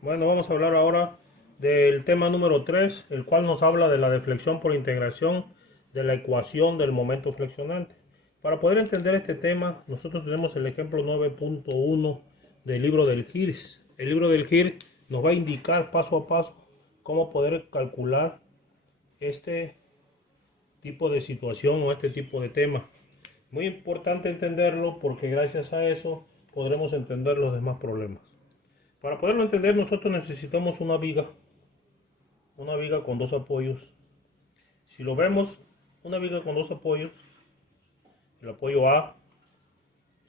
Bueno, vamos a hablar ahora del tema número 3, el cual nos habla de la deflexión por integración de la ecuación del momento flexionante. Para poder entender este tema, nosotros tenemos el ejemplo 9.1 del libro del GIRS. El libro del GIRS nos va a indicar paso a paso cómo poder calcular este tipo de situación o este tipo de tema. Muy importante entenderlo porque gracias a eso podremos entender los demás problemas. Para poderlo entender, nosotros necesitamos una viga con dos apoyos. Si lo vemos, una viga con dos apoyos, el apoyo A,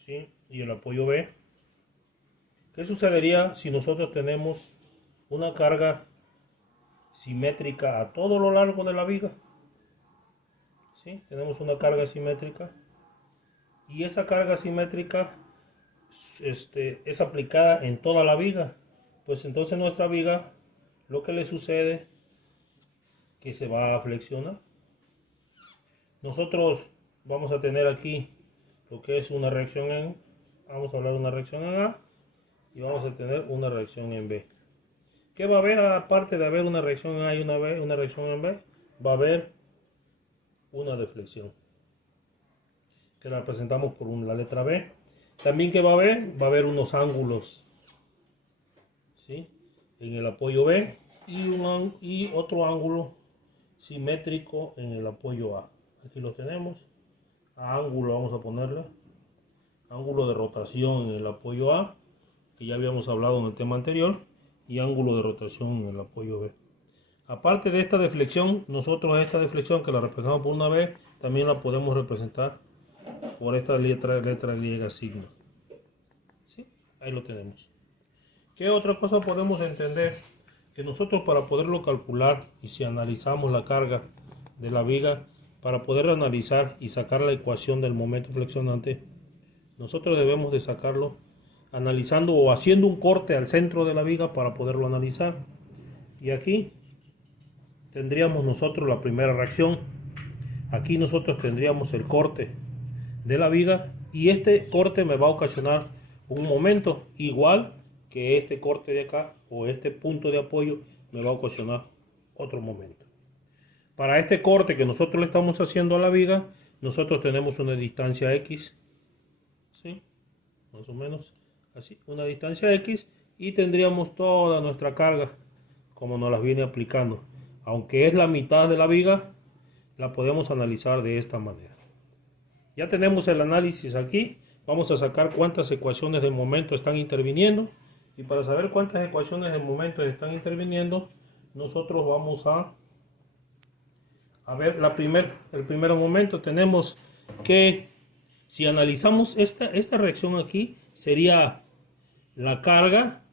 ¿sí?, y el apoyo B. ¿Qué sucedería si nosotros tenemos una carga simétrica a todo lo largo de la viga? ¿Sí? Tenemos una carga simétrica y esa carga simétrica es aplicada en toda la viga. Pues entonces nuestra viga, lo que le sucede que se va a flexionar. Nosotros vamos a tener aquí lo que es una reacción en, vamos a hablar de una reacción en A y vamos a tener una reacción en B. ¿Qué va a haber aparte de haber una reacción en A y una reacción en B? Va a haber una deflexión, que la representamos por la letra B. También que va a haber unos ángulos, ¿sí?, en el apoyo B y otro ángulo simétrico en el apoyo A. Aquí lo tenemos. A ángulo vamos a ponerle ángulo de rotación en el apoyo A, que ya habíamos hablado en el tema anterior, y ángulo de rotación en el apoyo B. Aparte de esta deflexión, nosotros esta deflexión que la representamos por una B, también la podemos representar por esta letra griega sigma. ¿Sí? Ahí lo tenemos. ¿Qué otra cosa podemos entender? Que nosotros, para poderlo calcular, y si analizamos la carga de la viga, para poder analizar y sacar la ecuación del momento flexionante, nosotros debemos de sacarlo analizando o haciendo un corte al centro de la viga para poderlo analizar. Y aquí tendríamos nosotros la primera reacción. Aquí nosotros tendríamos el corte de la viga y este corte me va a ocasionar un momento igual que este corte de acá o este punto de apoyo me va a ocasionar otro momento. Para este corte que nosotros le estamos haciendo a la viga, nosotros tenemos una distancia X, ¿sí?, más o menos así, una distancia X, y tendríamos toda nuestra carga como nos las viene aplicando. Aunque es la mitad de la viga, la podemos analizar de esta manera. Ya tenemos el análisis aquí. Vamos a sacar cuántas ecuaciones de momento están interviniendo. Y para saber cuántas ecuaciones de momento están interviniendo, nosotros vamos a ver el primer momento. Tenemos que, si analizamos esta reacción aquí, sería la carga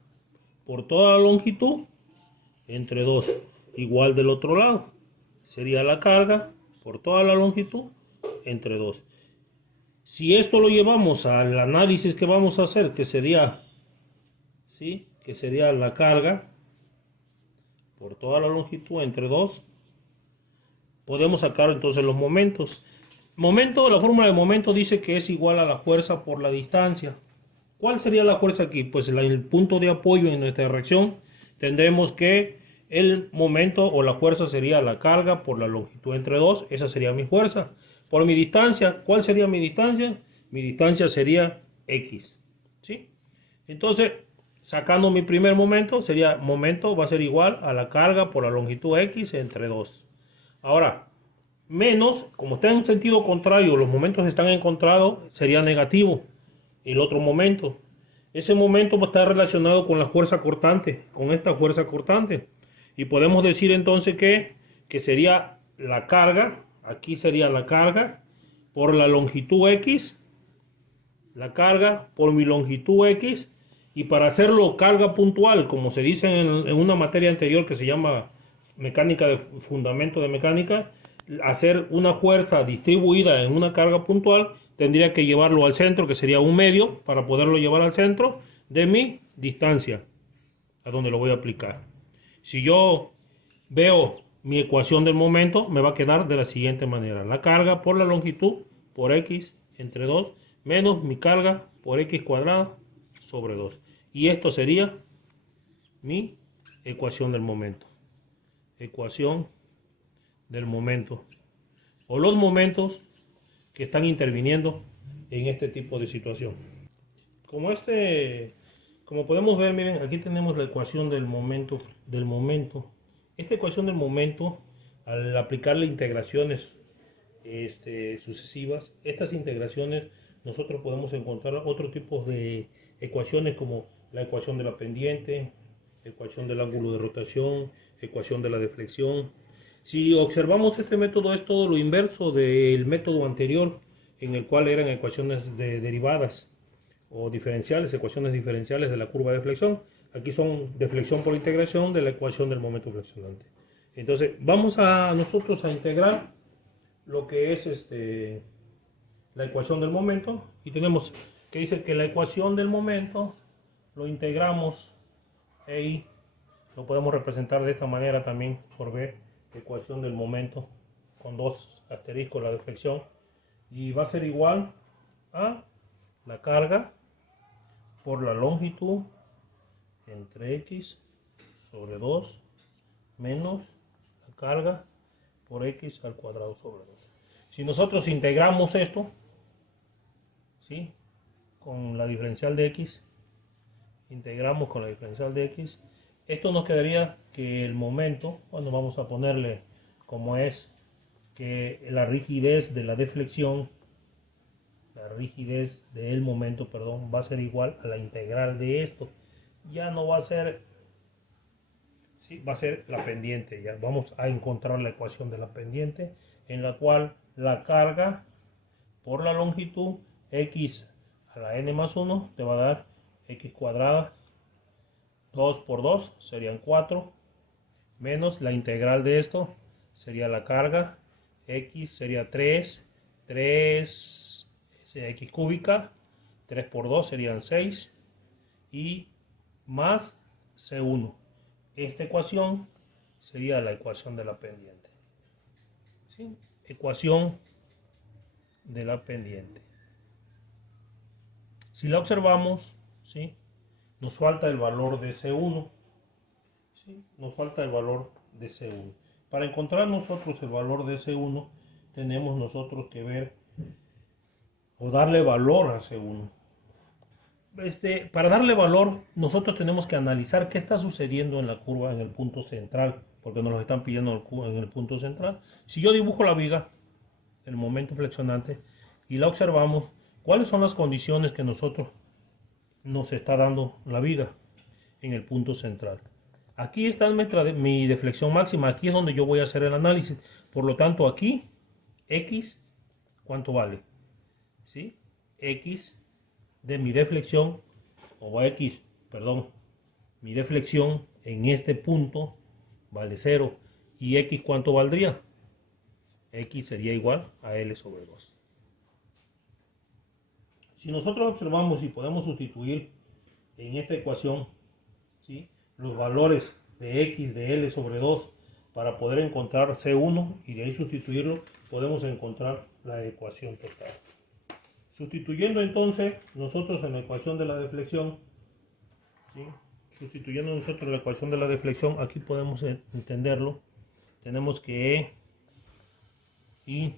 por toda la longitud entre 2. Igual del otro lado, sería la carga por toda la longitud entre 2. Si esto lo llevamos al análisis que vamos a hacer, que sería, ¿sí?, que sería la carga por toda la longitud entre 2, podemos sacar entonces los momentos. La fórmula de momento dice que es igual a la fuerza por la distancia. ¿Cuál sería la fuerza aquí? Pues el punto de apoyo en nuestra reacción. Tendremos que el momento o la fuerza sería la carga por la longitud entre 2. Esa sería mi fuerza. Por mi distancia, ¿cuál sería mi distancia? Mi distancia sería X, ¿sí? Entonces, sacando mi primer momento, momento va a ser igual a la carga por la longitud X entre 2. Ahora, menos, como está en sentido contrario, los momentos están encontrados, sería negativo el otro momento. Ese momento va a estar relacionado con la fuerza cortante, con esta fuerza cortante. Y podemos decir entonces que sería la carga, aquí sería la carga por la longitud X, la carga por mi longitud X, y para hacerlo carga puntual, como se dice en una materia anterior que se llama mecánica de fundamento de mecánica, hacer una fuerza distribuida en una carga puntual, tendría que llevarlo al centro, que sería un medio, para poderlo llevar al centro de mi distancia, a donde lo voy a aplicar. Si yo veo mi ecuación del momento, me va a quedar de la siguiente manera. La carga por la longitud por X entre 2 menos mi carga por X cuadrada sobre 2. Y esto sería mi ecuación del momento. Ecuación del momento. O los momentos que están interviniendo en este tipo de situación. Como podemos ver, miren, aquí tenemos la ecuación del momento. Esta ecuación del momento, al aplicarle integraciones sucesivas, estas integraciones nosotros podemos encontrar otro tipo de ecuaciones como la ecuación de la pendiente, ecuación del ángulo de rotación, ecuación de la deflexión. Si observamos, este método es todo lo inverso del método anterior, en el cual eran ecuaciones derivadas o diferenciales, ecuaciones diferenciales de la curva de flexión. Aquí son deflexión por integración de la ecuación del momento flexionante. Entonces vamos a nosotros a integrar lo que es la ecuación del momento, y tenemos que dice que la ecuación del momento lo integramos y lo podemos representar de esta manera también por B, ecuación del momento con dos asteriscos la deflexión, y va a ser igual a la carga por la longitud entre x sobre 2 menos la carga por x al cuadrado sobre 2. Si nosotros integramos esto, ¿sí?, con la diferencial de x, integramos con la diferencial de x, esto nos quedaría que el momento, bueno, vamos a ponerle como es que la rigidez de la deflexión, la rigidez del momento, perdón, va a ser igual a la integral de esto. Ya no va a ser, sí, va a ser la pendiente. Ya vamos a encontrar la ecuación de la pendiente, en la cual la carga por la longitud x a la n más 1 te va a dar x cuadrada, 2 por 2 serían 4, menos la integral de esto sería la carga, x sería 3 sería x cúbica, 3 por 2 serían 6, y más C1. Esta ecuación sería la ecuación de la pendiente. ¿Sí? Ecuación de la pendiente. Si la observamos, ¿sí?, nos falta el valor de C1. ¿Sí? Nos falta el valor de C1. Para encontrar nosotros el valor de C1, tenemos nosotros que ver o darle valor a C1. Para darle valor, nosotros tenemos que analizar qué está sucediendo en la curva en el punto central, porque nos lo están pidiendo en el punto central. Si yo dibujo la viga, el momento flexionante, y la observamos, ¿cuáles son las condiciones que nosotros nos está dando la viga en el punto central? Aquí está mi deflexión máxima, aquí es donde yo voy a hacer el análisis. Por lo tanto, aquí, X, ¿cuánto vale? ¿Sí? X de mi deflexión, o X, perdón, mi deflexión en este punto vale 0. ¿Y X cuánto valdría? X sería igual a L sobre 2. Si nosotros observamos y podemos sustituir en esta ecuación, ¿sí?, los valores de X de L sobre 2 para poder encontrar C1, y de ahí sustituirlo, podemos encontrar la ecuación total. Sustituyendo entonces nosotros en la ecuación de la deflexión, ¿sí?, sustituyendo nosotros la ecuación de la deflexión, aquí podemos entenderlo. Tenemos que E y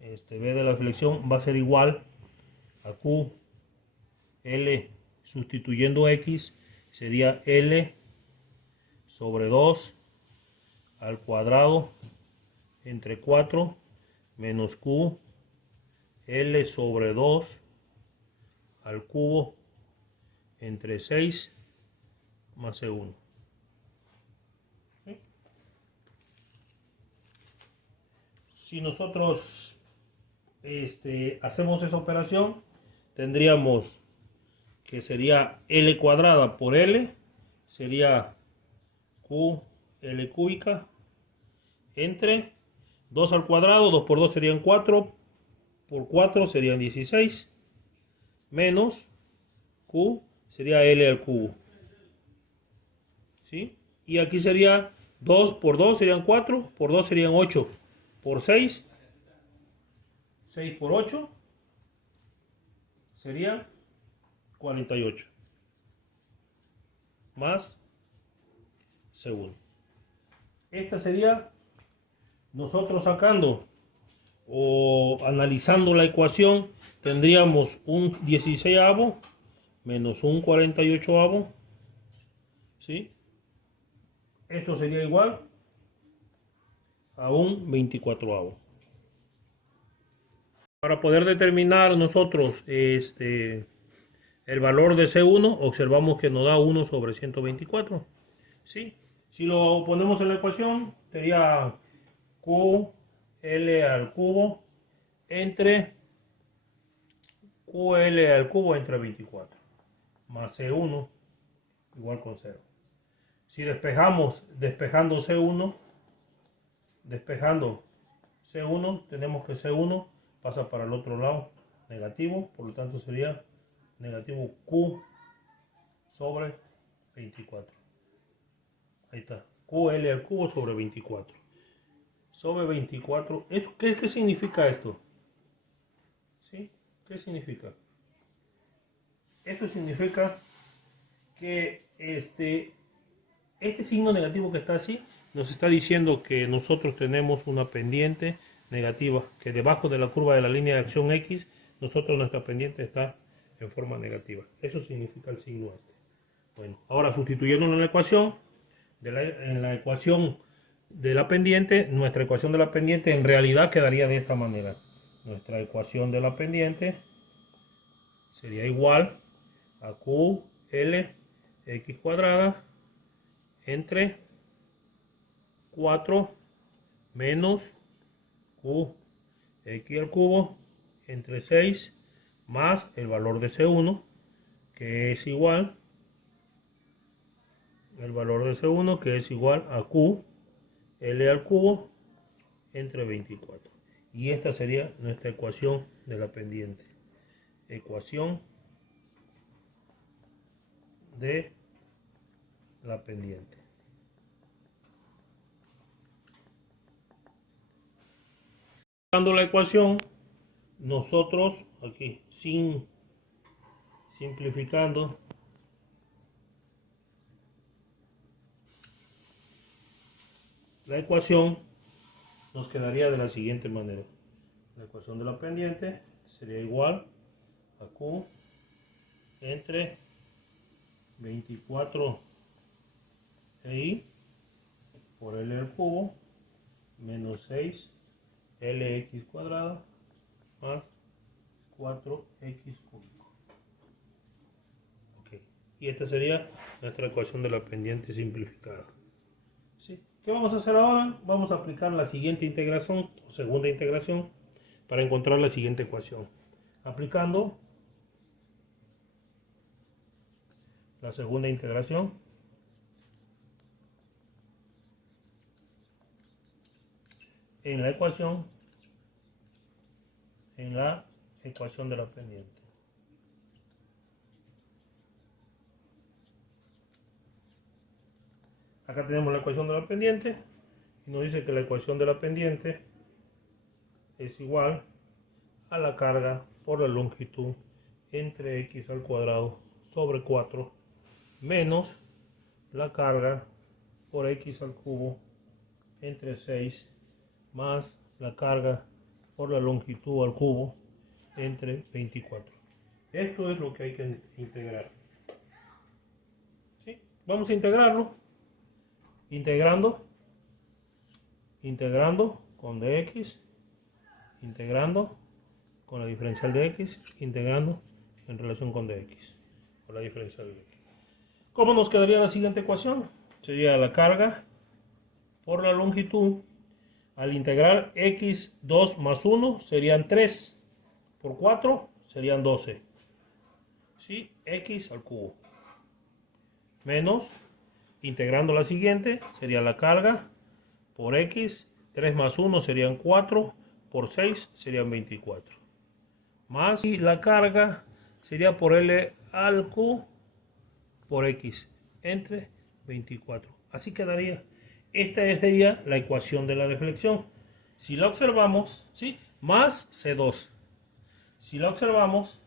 B de la deflexión va a ser igual a Q, L, sustituyendo X, sería L sobre 2 al cuadrado entre 4 menos Q, L sobre 2 al cubo entre 6 más C1. ¿Sí? Si nosotros hacemos esa operación, tendríamos que sería L cuadrada por L, sería Q, L cúbica, entre 2 al cuadrado, 2 por 2 serían 4, por 4 serían 16, menos Q sería L al cubo. ¿Sí? Y aquí sería 2 por 2 serían 4, por 2 serían 8, por 6, 6 por 8 sería 48. más C1. Esta sería nosotros sacando o analizando la ecuación, tendríamos un 16avo menos un 48avo, ¿sí? Esto sería igual a un 24avo. Para poder determinar nosotros el valor de C1, observamos que nos da 1 sobre 124, ¿sí? Si lo ponemos en la ecuación, sería QL al cubo entre QL al cubo entre 24 más C1 igual con 0. Si despejando C1, tenemos que C1 pasa para el otro lado, negativo, por lo tanto sería negativo Q sobre 24. Ahí está, QL al cubo sobre 24. Sobre 24, ¿qué significa esto? ¿Sí? ¿Qué significa? Esto significa que este signo negativo que está así nos está diciendo que nosotros tenemos una pendiente negativa, que debajo de la curva de la línea de acción X, nuestra pendiente está en forma negativa. Eso significa el signo este. Bueno, ahora sustituyéndolo en la ecuación, en la ecuación de la pendiente, nuestra ecuación de la pendiente en realidad quedaría de esta manera. Nuestra ecuación de la pendiente sería igual a QL X cuadrada entre 4 menos Q X al cubo entre 6 más el valor de C1, que es igual a Q L al cubo entre 24. Y esta sería nuestra ecuación de la pendiente. Ecuación de la pendiente. Dando la ecuación, nosotros aquí simplificando, la ecuación nos quedaría de la siguiente manera. La ecuación de la pendiente sería igual a Q entre 24 I por L al cubo menos 6 LX cuadrada más 4X cúbico. Okay. Y esta sería nuestra ecuación de la pendiente simplificada. ¿Sí? ¿Qué vamos a hacer ahora? Vamos a aplicar la siguiente integración o segunda integración para encontrar la siguiente ecuación. Aplicando la segunda integración, en la ecuación de la pendiente. Acá tenemos la ecuación de la pendiente y nos dice que la ecuación de la pendiente es igual a la carga por la longitud entre x al cuadrado sobre 4 menos la carga por x al cubo entre 6 más la carga por la longitud al cubo entre 24. Esto es lo que hay que integrar. ¿Sí? Vamos a integrarlo. Integrando con dx, integrando con la diferencial de x, integrando en relación con dx, con la diferencial de x. ¿Cómo nos quedaría la siguiente ecuación? Sería la carga por la longitud. Al integrar x2 más 1 serían 3 por 4 serían 12. ¿Sí? X al cubo. Menos, integrando la siguiente, sería la carga por x. 3 más 1 serían 4 por 6 serían 24. Más, y la carga sería por L al Q por x entre 24. Así quedaría. Esta sería la ecuación de la deflexión. Si la observamos, ¿sí? Más C2. Si la observamos,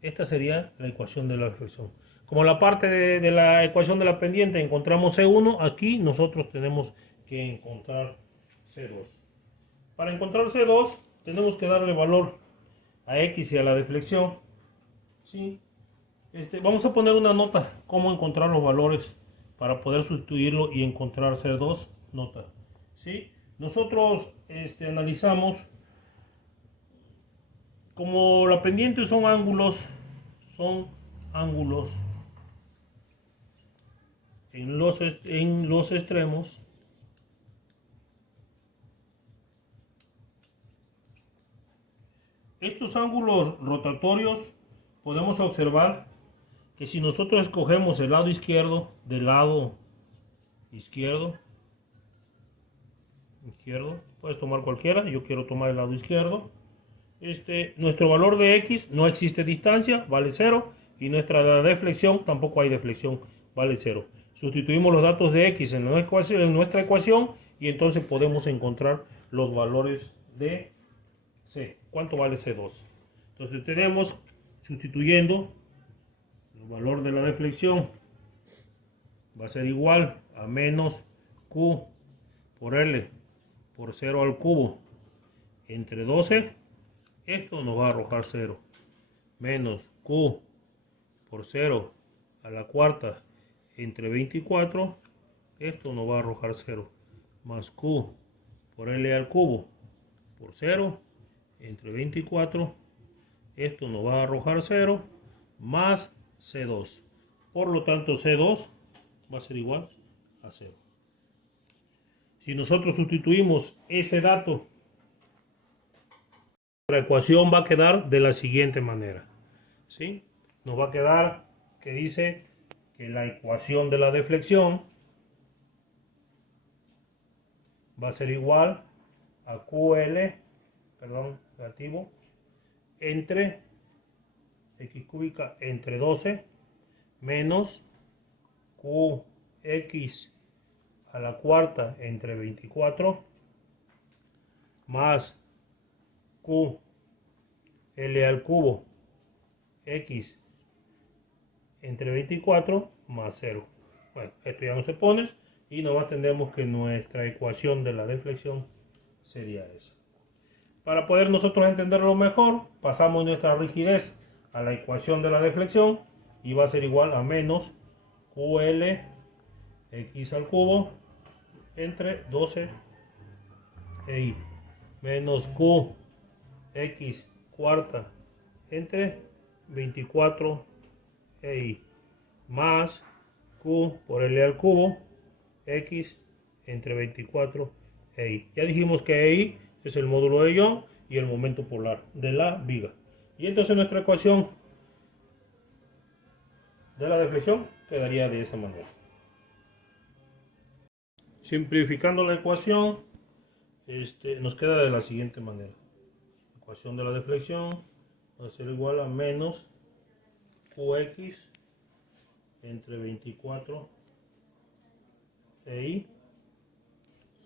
esta sería la ecuación de la deflexión. como la parte de la ecuación de la pendiente encontramos C1, aquí nosotros tenemos que encontrar C2. Para encontrar C2 tenemos que darle valor a X y a la deflexión. ¿Sí? Vamos a poner una nota, cómo encontrar los valores para poder sustituirlo y encontrar C2. Nota. ¿Sí? Nosotros analizamos, como la pendiente son ángulos en los extremos. Estos ángulos rotatorios podemos observar que si nosotros escogemos el lado izquierdo, puedes tomar cualquiera, yo quiero tomar el lado izquierdo. Nuestro valor de X no existe distancia, vale 0, y nuestra deflexión tampoco hay deflexión, vale 0. Sustituimos los datos de X en nuestra ecuación y entonces podemos encontrar los valores de C. ¿Cuánto vale C2? Entonces tenemos, sustituyendo, el valor de la deflexión va a ser igual a menos Q por L por 0 al cubo entre 12. Esto nos va a arrojar 0. Menos Q por 0 a la cuarta entre 24. Esto nos va a arrojar 0. Más Q por L al cubo por 0 entre 24. Esto nos va a arrojar 0. Más C2. Por lo tanto, C2 va a ser igual a 0. Si nosotros sustituimos ese dato, la ecuación va a quedar de la siguiente manera. ¿Sí? Nos va a quedar que dice que la ecuación de la deflexión va a ser igual a QL, negativo, entre X cúbica entre 12 menos QX a la cuarta entre 24 más Q L al cubo X entre 24 más 0. Bueno, esto ya no se pone y nos tendremos que nuestra ecuación de la deflexión sería esa. Para poder nosotros entenderlo mejor, pasamos nuestra rigidez a la ecuación de la deflexión y va a ser igual a menos QL X al cubo entre 12 e Y menos Q X cuarta entre 24 e Y más Q por L al cubo X entre 24 e Y. Ya dijimos que Y es el módulo de Young y el momento polar de la viga. Y entonces nuestra ecuación de la deflexión quedaría de esa manera. Simplificando la ecuación, nos queda de la siguiente manera. La ecuación de la deflexión va a ser igual a menos QX entre 24 e Y,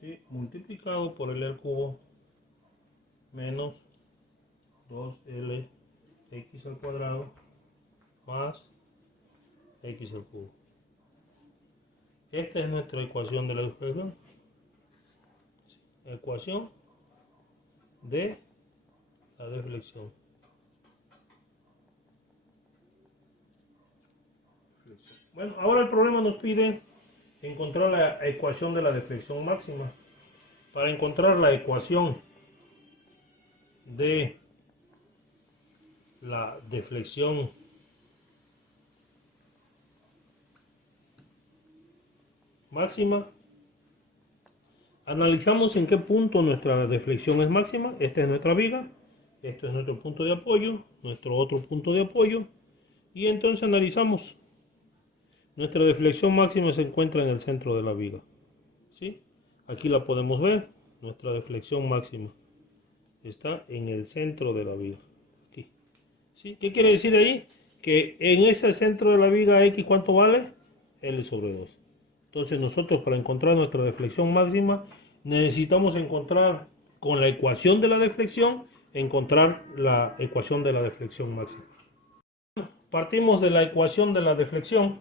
¿sí? Multiplicado por L al cubo menos 2L X al cuadrado más X al cubo. Esta es nuestra ecuación de la deflexión. Ecuación de la deflexión. Bueno, ahora el problema nos pide encontrar la ecuación de la deflexión máxima. Para encontrar la ecuación de la deflexión máxima, analizamos en qué punto nuestra deflexión es máxima. Esta es nuestra viga, este es nuestro punto de apoyo, nuestro otro punto de apoyo, y entonces analizamos. Nuestra deflexión máxima se encuentra en el centro de la viga, ¿sí? Aquí la podemos ver, nuestra deflexión máxima está en el centro de la viga. Aquí. ¿Sí? ¿Qué quiere decir ahí? Que en ese centro de la viga X, ¿cuánto vale? L sobre 2. Entonces nosotros, para encontrar nuestra deflexión máxima, necesitamos encontrar con la ecuación de la deflexión, encontrar la ecuación de la deflexión máxima. Partimos de la ecuación de la deflexión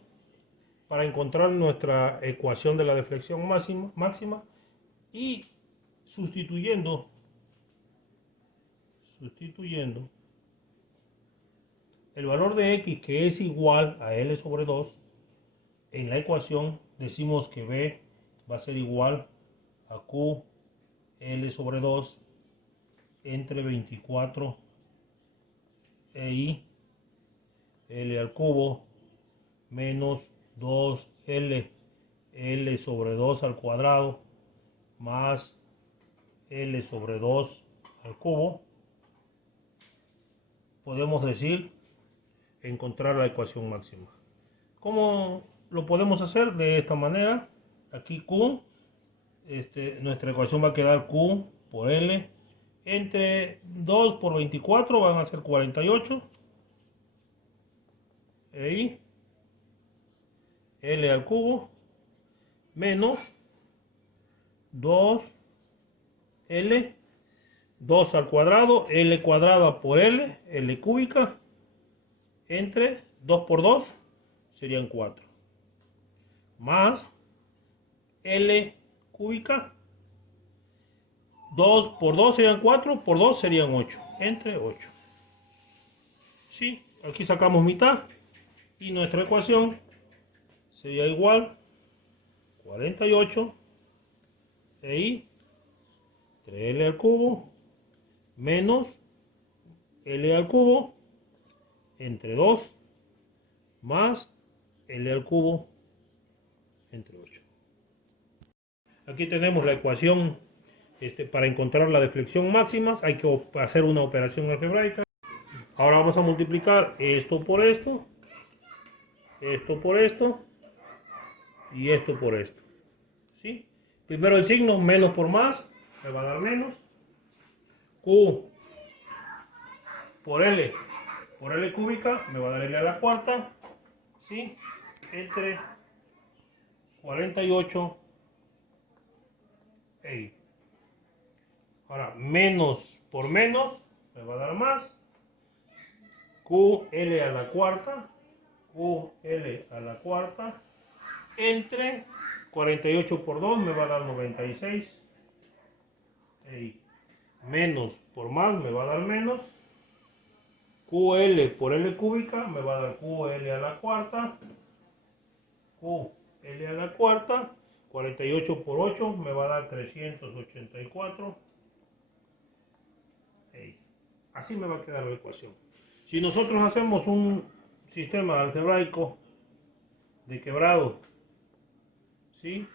para encontrar nuestra ecuación de la deflexión máxima y sustituyendo el valor de x, que es igual a L sobre 2, en la ecuación decimos que B va a ser igual a Q L sobre 2 entre 24 I L al cubo menos 2L L sobre 2 al cuadrado más L sobre 2 al cubo. Podemos decir encontrar la ecuación máxima. ¿Cómo lo podemos hacer? De esta manera. Aquí Q, nuestra ecuación va a quedar Q por L entre 2 por 24 van a ser 48 y L al cubo menos 2L 2 al cuadrado, L cuadrada por L cúbica, entre 2 por 2 serían 4, más L cúbica, 2 por 2 serían 4, por 2 serían 8, entre 8. Sí, aquí sacamos mitad y nuestra ecuación sería igual 48 y 3L al cubo menos L al cubo entre 2 más L al cubo entre 8. Aquí tenemos la ecuación para encontrar la deflexión máxima. Hay que hacer una operación algebraica. Ahora vamos a multiplicar esto por esto, esto por esto y esto por esto. ¿Sí? Primero el signo, menos por más, me va a dar menos. Q por L cúbica, me va a dar L a la cuarta, ¿sí? Entre 48 y ahora menos por menos me va a dar más. QL a la cuarta, QL a la cuarta, entre 48 por 2 me va a dar 96 y menos por más me va a dar menos. QL por L cúbica me va a dar QL a la cuarta, QL a la cuarta, 48 por 8 me va a dar 384. Así me va a quedar la ecuación. Si nosotros hacemos un sistema algebraico de quebrado, ¿sí?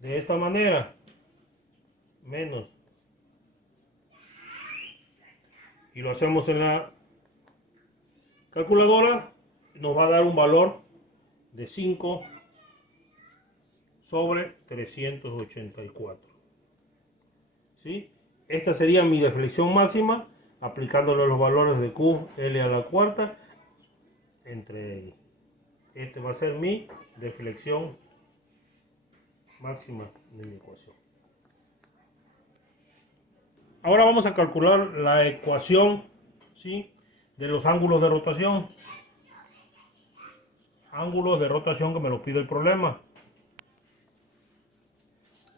De esta manera, menos, y lo hacemos en la calculadora, nos va a dar un valor de 5 sobre 384. ¿Sí? Esta sería mi deflexión máxima, aplicándole los valores de Q, L a la cuarta, entre L. Este va a ser mi deflexión máxima de mi ecuación. Ahora vamos a calcular la ecuación, ¿sí?, de los ángulos de rotación. Ángulos de rotación que me lo pide el problema.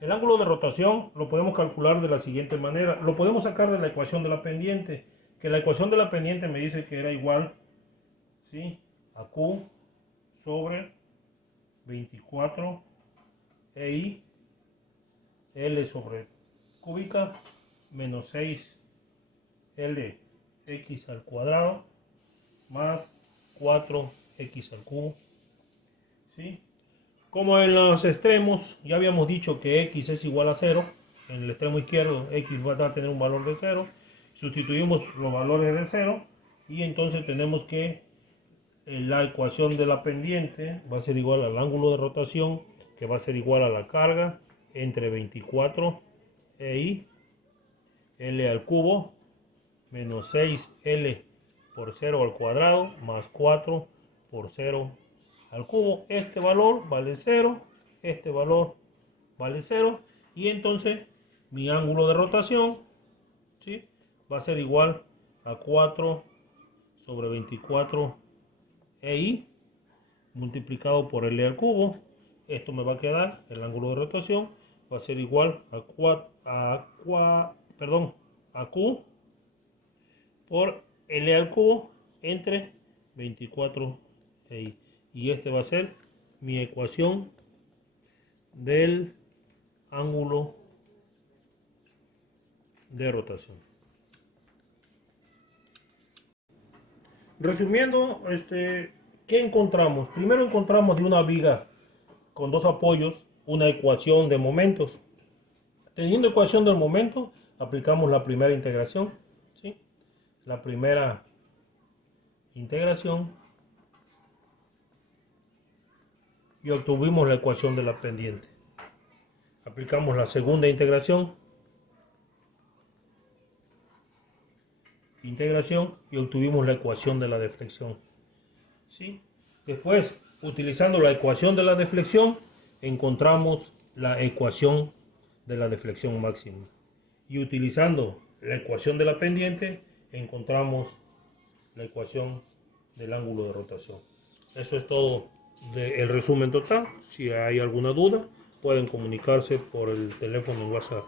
El ángulo de rotación lo podemos calcular de la siguiente manera. Lo podemos sacar de la ecuación de la pendiente. Que la ecuación de la pendiente me dice que era igual, ¿sí?, a Q sobre 24 I L sobre cúbica menos 6 L x al cuadrado más 4x al cubo. ¿Sí? Como en los extremos ya habíamos dicho que x es igual a 0, en el extremo izquierdo x va a tener un valor de 0, sustituimos los valores de 0 y entonces tenemos que la ecuación de la pendiente va a ser igual al ángulo de rotación, que va a ser igual a la carga entre 24 i L al cubo menos 6L por 0 al cuadrado más 4 por 0 al cubo. Este valor vale 0, este valor vale 0 y entonces mi ángulo de rotación, ¿sí?, va a ser igual a 4 sobre 24i multiplicado por L al cubo. Esto me va a quedar, el ángulo de rotación va a ser igual a Q por L al cubo entre 24i. Y este va a ser mi ecuación del ángulo de rotación. Resumiendo, ¿qué encontramos? Primero encontramos de una viga con dos apoyos una ecuación de momentos. Teniendo ecuación del momento, aplicamos la primera integración, ¿sí? La primera integración y obtuvimos la ecuación de la pendiente. Aplicamos la segunda integración y obtuvimos la ecuación de la deflexión, ¿sí? Después, utilizando la ecuación de la deflexión, encontramos la ecuación de la deflexión máxima. Y utilizando la ecuación de la pendiente, encontramos la ecuación del ángulo de rotación. Eso es todo el resumen total. Si hay alguna duda, pueden comunicarse por el teléfono en WhatsApp.